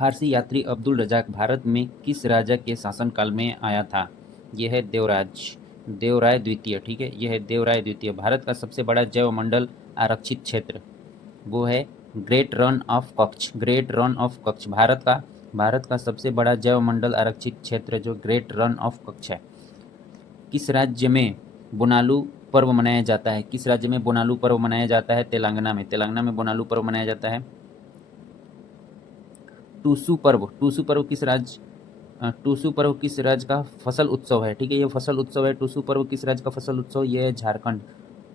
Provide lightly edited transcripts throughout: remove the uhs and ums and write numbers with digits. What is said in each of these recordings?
फारसी यात्री अब्दुल रज़ाक भारत में किस राजा के शासनकाल में आया था? यह है देवराय द्वितीय। ठीक है, यह है देवराय द्वितीय। भारत का सबसे बड़ा जैव मंडल आरक्षित क्षेत्र वो है great run of Kutch. Bharat का सबसे बड़ा जैव मंडल आरक्षित क्षेत्र जो ग्रेट रन ऑफ कच्छ है। किस राज्य में बोनालू पर्व मनाया जाता है? किस राज्य में बोनालू पर्व मनाया जाता है? तेलंगाना में बोनालू पर्व मनाया जाता है। टूसू पर्व किस राज्य का फसल उत्सव है? ठीक है, ये फसल उत्सव है। टूसू पर्व किस राज्य का फसल उत्सव? ये है झारखंड।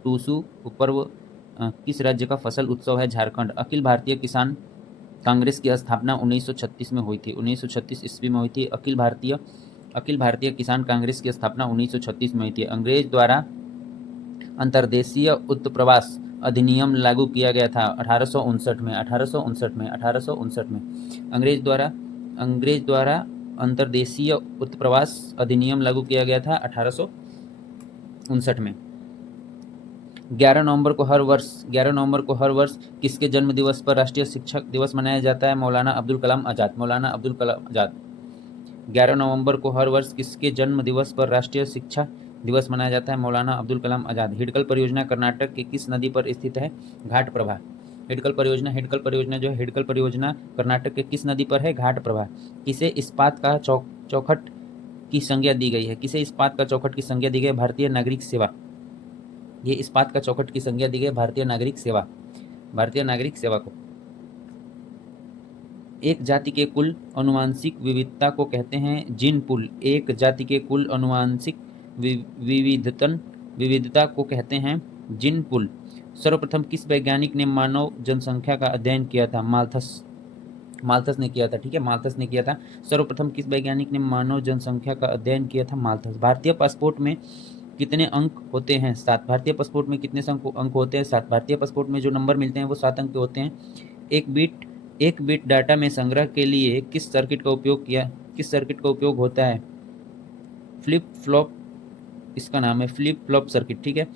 टूसू पर्व किस राज्य का फसल उत्सव है? झारखंड। अखिल भारतीय किसान कांग्रेस की स्थापना 1936 में हुई थी। 1936 ईस्वी में हुई थी। अखिल भारतीय किसान कांग्रेस की स्थापना 1936 में हुई थी। अंग्रेज द्वारा अंतर्देशीय उत्प्रवास अधिनियम लागू किया गया था 1859 में। अंग्रेज द्वारा अंतर्देशीय उत्प्रवास अधिनियम लागू किया गया था 1859 में। 11 नवंबर को हर वर्ष किसके जन्म दिवस पर राष्ट्रीय शिक्षक दिवस मनाया जाता है? मौलाना अब्दुल कलाम आज़ाद। 11 नवंबर को हर वर्ष किसके जन्म दिवस पर राष्ट्रीय शिक्षा दिवस मनाया जाता है? मौलाना अब्दुल कलाम आज़ाद। हिडकल परियोजना कर्नाटक के किस नदी पर स्थित है? घाट प्रभा। हिडकल परियोजना कर्नाटक के किस नदी पर है? घाट प्रभा। किसे इस्पात का चौखट की संज्ञा दी गई है? भारतीय नागरिक सेवा। ये इस्पात का चौखट की संज्ञा दी गई भारतीय नागरिक सेवा को। एक जाति के कुल अनुवांशिक विविधता को कहते हैं जीन पूल। एक जाति के कुल अनुवांशिक विविधता को कहते हैं जीन पूल। सर्वप्रथम किस वैज्ञानिक ने मानव जनसंख्या का अध्ययन किया था? माल्थस ने किया था। ठीक है, माल्थस ने किया था। सर्वप्रथम किस वैज्ञानिक ने मानव जनसंख्या का अध्ययन किया था? माल्थस। भारतीय पासपोर्ट में कितने अंक होते हैं? 7। भारतीय पासपोर्ट में कितने अंक होते हैं? 7। भारतीय पासपोर्ट में जो नंबर मिलते हैं वो 7 अंक के होते हैं। एक बिट डाटा में संग्रह के लिए किस सर्किट का उपयोग होता है? फ्लिप फ्लॉप, इसका नाम है फ्लिप फ्लॉप सर्किट। ठीक है,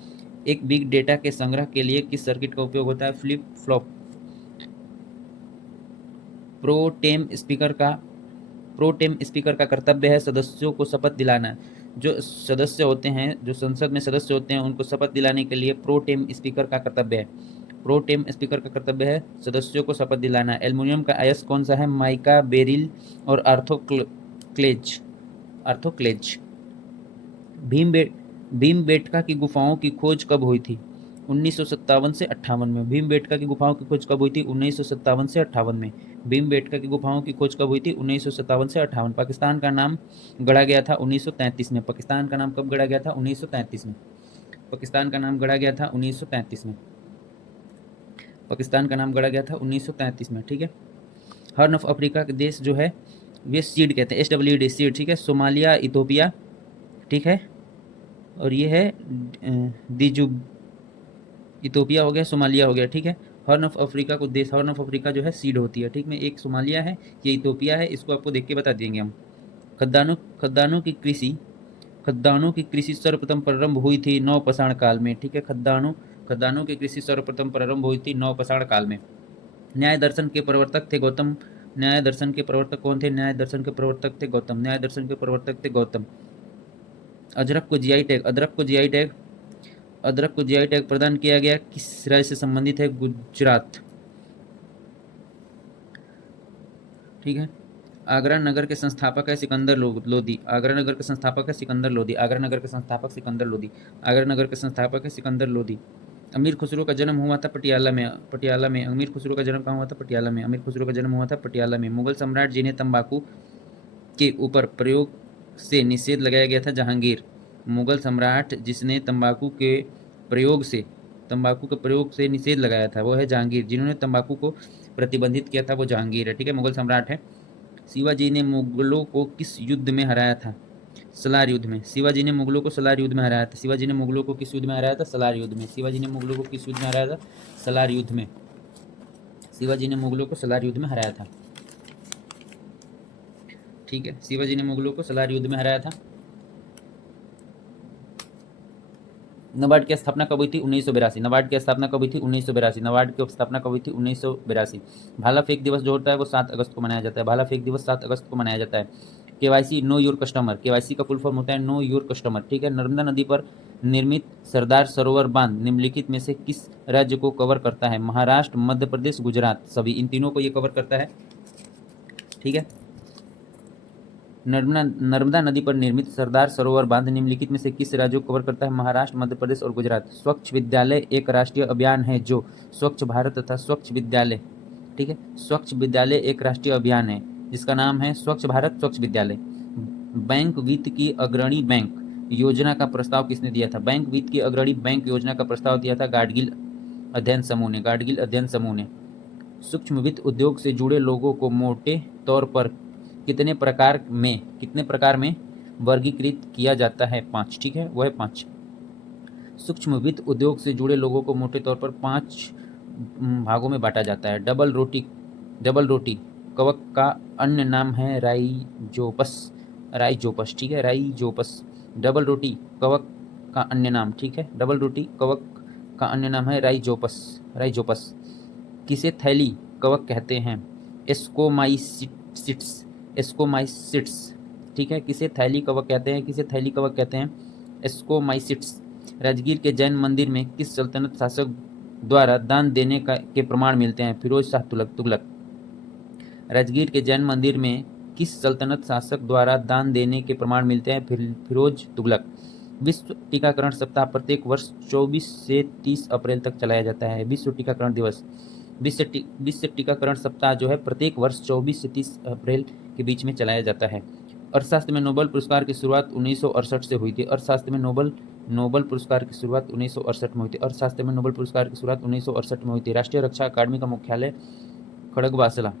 एक बिग डेटा के संग्रह के लिए किस सर्किट का उपयोग होता है? Flip flop. प्रोटेम स्पीकर का कर्तव्य है सदस्यों को शपथ दिलाना। जो सदस्य होते हैं, जो संसद में सदस्य होते हैं, उनको शपथ दिलाने के लिए प्रोटेम स्पीकर का कर्तव्य है सदस्यों को शपथ दिलाना। एल्युमिनियम का अयस्क कौन सा है? माइका, बेरिल और आर्थोक्लेज। भीमबेटका की गुफाओं की खोज कब हुई थी? 1957 से 58 में। भीमबेटका की गुफाओं की खोज कब हुई थी? 1957 से 58 में। भीमबेटका की गुफाओं की खोज कब हुई थी? 1957 से 58। पाकिस्तान का नाम गढ़ा गया था 1933 में। पाकिस्तान का नाम कब गढ़ा गया था? 1933 में। पाकिस्तान का नाम गढ़ा गया था 1933 में। पाकिस्तान का नाम गढ़ा गया था 1933 में। ठीक है, हॉर्न ऑफ अफ्रीका के देश जो है वे सीड कहते हैं, SWD सीड। ठीक है, सोमालिया, इथोपिया, ठीक है, और ये है दिजुब। इथोपिया हो गया, सोमालिया हो गया। ठीक है, हॉर्न ऑफ अफ्रीका को देश, हॉर्न ऑफ अफ्रीका जो है सीड होती है। ठीक है, एक सोमालिया है, ये इथोपिया है। इसको आपको देख के बता देंगे हम। खद्दानों की कृषि सर्वप्रथम प्रारंभ हुई थी नवपाषाण काल में। ठीक है, खद्दानों की कृषि सर्वप्रथम प्रारंभ हुई थी नवपाषाण काल में। न्याय दर्शन के प्रवर्तक थे गौतम। न्याय दर्शन के प्रवर्तक कौन थे? न्याय दर्शन के प्रवर्तक थे गौतम। अदरक को जीआई टैग प्रदान किया गया किस राज्य से संबंधित है? गुजरात। ठीक है, आगरा नगर के संस्थापक है सिकंदर लोदी। आगरा नगर के संस्थापक है सिकंदर लोदी। अमीर खुसरो का जन्म हुआ था पटियाला में। अमीर खुसरो का जन्म कहाँ हुआ था? पटियाला में। मुगल सम्राट जिन्हें तंबाकू के ऊपर प्रयोग से निषेध लगाया गया था? जहांगीर। मुगल सम्राट जिसने तंबाकू के प्रयोग से निषेध लगाया था वो है जहांगीर। जिन्होंने तंबाकू को प्रतिबंधित किया था वो जहांगीर है। ठीक है, मुगल सम्राट है। शिवाजी ने मुगलों को किस युद्ध में हराया था? सलार युद्ध में। शिवाजी ने मुगलों को सलार युद्ध में हराया था। सलार युद्ध में। शिवाजी ने मुगलों को किस युद्ध में हराया था? सलार युद्ध में। शिवाजी ने मुगलों को सलार युद्ध में हराया था। ठीक है, शिवाजी ने मुगलों को सलार युद्ध में हराया था। नाबार्ड की स्थापना कब हुई थी? 1982। नाबार्ड की स्थापना कब हुई थी? 1982। नाबार्ड की स्थापना कब हुई थी? 1982। भाला फेंक दिवस जो होता है वो 7 अगस्त को मनाया जाता है। भाला फेंक दिवस 7 अगस्त को मनाया जाता है। KYC, know your customer. KYC का फुल फॉर्म होता है नो योर कस्टमर, ठीक है। नर्मदा नदी पर निर्मित सरदार सरोवर बांध निम्नलिखित में से किस राज्य को कवर करता है? महाराष्ट्र, मध्य प्रदेश, गुजरात। सभी इन तीनों को ये कवर करता है, ठीक है। नर्मदा नदी पर निर्मित सरदार सरोवर बांध निम्नलिखित में से किस राज्य को कवर करता है? महाराष्ट्र, मध्य प्रदेश और गुजरात। स्वच्छ विद्यालय एक राष्ट्रीय अभियान है जो स्वच्छ भारत तथा स्वच्छ विद्यालय, ठीक है। स्वच्छ विद्यालय एक राष्ट्रीय अभियान है जिसका नाम है स्वच्छ भारत स्वच्छ विद्यालय। बैंक वित्त की अग्रणी बैंक योजना का प्रस्ताव किसने दिया था? बैंक वित्त की अग्रणी बैंक योजना का प्रस्ताव दिया था गाडगिल अध्ययन समूह ने। गाडगिल अध्ययन समूह ने। सूक्ष्म वित्त उद्योग से जुड़े लोगों को मोटे तौर पर कितने प्रकार में वर्गीकृत किया जाता है? 5, ठीक है, वो है 5। सूक्ष्म वित्त उद्योग से जुड़े लोगों को मोटे तौर पर 5 भागों में बांटा जाता है। डबल रोटी कवक का अन्य नाम है राइजोपस, ठीक है, राइजोपस। डबल रोटी कवक का अन्य नाम, ठीक है, डबल रोटी कवक का अन्य नाम है राइजोपस। किसे थैली कवक कहते हैं? एस्कोमाइसिट्स, ठीक है। किसे थैली कवक कहते हैं? एस्कोमाइसिट्स। राजगीर के जैन मंदिर में किस सल्तनत शासक द्वारा दान देने के प्रमाण मिलते हैं? फिरोज शाह तुगलक। राजगीर के जैन मंदिर में किस सल्तनत शासक द्वारा दान देने के प्रमाण मिलते हैं? फिरोज तुगलक। विश्व टीकाकरण सप्ताह प्रत्येक वर्ष 24 से 30 अप्रैल तक चलाया जाता है। विश्व टीकाकरण दिवस, विश्व टीकाकरण सप्ताह जो है प्रत्येक वर्ष 24 से 30 अप्रैल के बीच में चलाया जाता है। अर्थशास्त्र में नोबेल पुरस्कार की शुरुआत 1968 से हुई थी। अर्थशास्त्र में नोबेल पुरस्कार की शुरुआत 1968 में हुई थी। अर्थशास्त्र में नोबेल पुरस्कार की शुरुआत 1968 में हुई थी। राष्ट्रीय रक्षा अकादमी का मुख्यालय खड़गवासला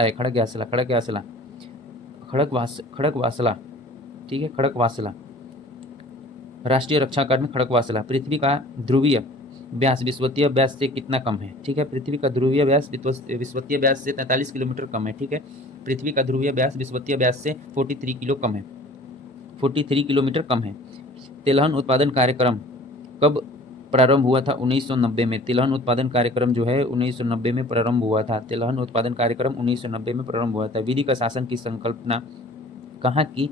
है, ठीक है, खड़गवासला। राष्ट्रीय रक्षा अकादमी खड़गवासला। पृथ्वी का ध्रुवीय व्यास विषुवतीय व्यास से कितना कम है? ठीक है, पृथ्वी का ध्रुवीय व्यास विषुवतीय व्यास से 43 किलोमीटर कम है, ठीक है। पृथ्वी का ध्रुवीय व्यास विषुवतीय व्यास से 43 किलोमीटर कम है। तिलहन उत्पादन कार्यक्रम कब प्रारंभ हुआ था? 1990 में। तिलहन उत्पादन कार्यक्रम जो है 1990 में प्रारंभ हुआ था। तिलहन उत्पादन कार्यक्रम 1990 में प्रारंभ हुआ था। विधि का शासन की संकल्पना कहाँ की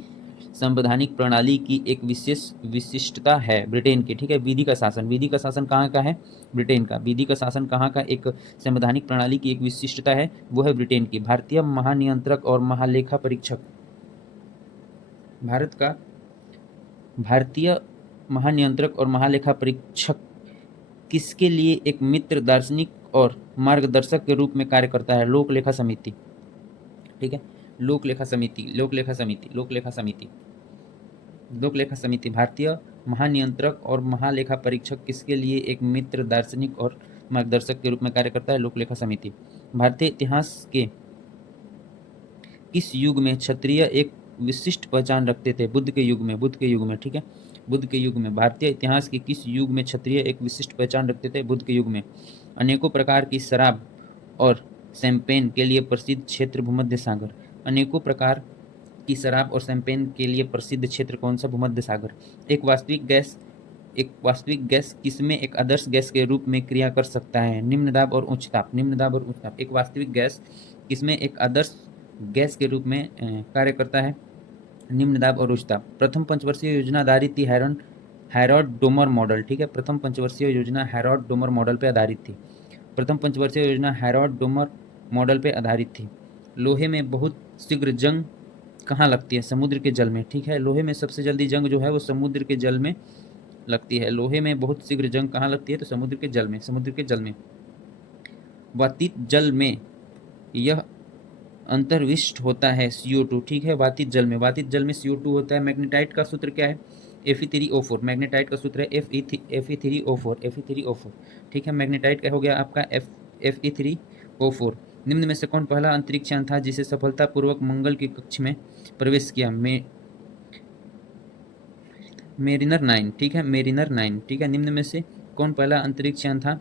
संवैधानिक प्रणाली की एक विशिष्टता है? ब्रिटेन की, ठीक है। विधि का शासन कहाँ का है? ब्रिटेन का। विधि का शासन कहाँ का एक संवैधानिक प्रणाली की एक विशिष्टता है? वो है ब्रिटेन की। भारतीय महानियंत्रक और महालेखा परीक्षक, भारतीय महानियंत्रक और महालेखा परीक्षक किसके लिए एक मित्र, दार्शनिक और मार्गदर्शक के रूप में कार्य करता है? लोक लेखा समिति, ठीक है, लोक लेखा समिति। भारतीय महानियंत्रक और महालेखा परीक्षक किसके लिए एक मित्र, दार्शनिक और मार्गदर्शक के रूप में कार्य करता है? लोक लेखा समिति। भारतीय इतिहास के किस युग में क्षत्रिय एक विशिष्ट पहचान रखते थे? बुद्ध के युग में, ठीक है, बुद्ध के युग में। भारतीय इतिहास के किस युग में क्षत्रिय एक विशिष्ट पहचान रखते थे? बुद्ध के युग में। अनेकों प्रकार की शराब और शैंपेन के लिए प्रसिद्ध क्षेत्र भूमध्य सागर। अनेकों प्रकार की शराब और शैंपेन के लिए प्रसिद्ध क्षेत्र कौन सा? भूमध्य सागर। एक वास्तविक गैस किसमें एक आदर्श गैस के रूप में क्रिया कर सकता है? निम्न दाब और उच्च ताप। एक वास्तविक गैस किसमें एक आदर्श गैस के रूप में कार्य करता है? निम्न दाब और उच्च ताप। प्रथम पंचवर्षीय योजना आधारित थी हैरोल्ड डोमर मॉडल, ठीक है। प्रथम पंचवर्षीय योजना हैरोल्ड डोमर मॉडल पे आधारित थी। लोहे में बहुत शीघ्र जंग कहाँ लगती है? समुद्र के जल में, ठीक है। लोहे में सबसे जल्दी जंग जो है वो समुद्र के जल में लगती है। लोहे में बहुत शीघ्र जंग कहाँ लगती है? तो समुद्र के जल में। वातित जल में यह अंतर्विष्ट होता है CO2, ठीक है। वातित जल में CO2 होता है। मैग्नेटाइट का सूत्र क्या है? Fe3O4। मैग्नेटाइट का सूत्र है Fe3O4, ठीक है। मैग्नेटाइट क्या हो गया आपका? Fe3O4। निम्न में से कौन पहला अंतरिक्ष यान था जिसे सफलतापूर्वक मंगल की कक्ष में प्रवेश किया? मेरिनर 9, ठीक है, निम्न में से कौन पहला अंतरिक्ष यान था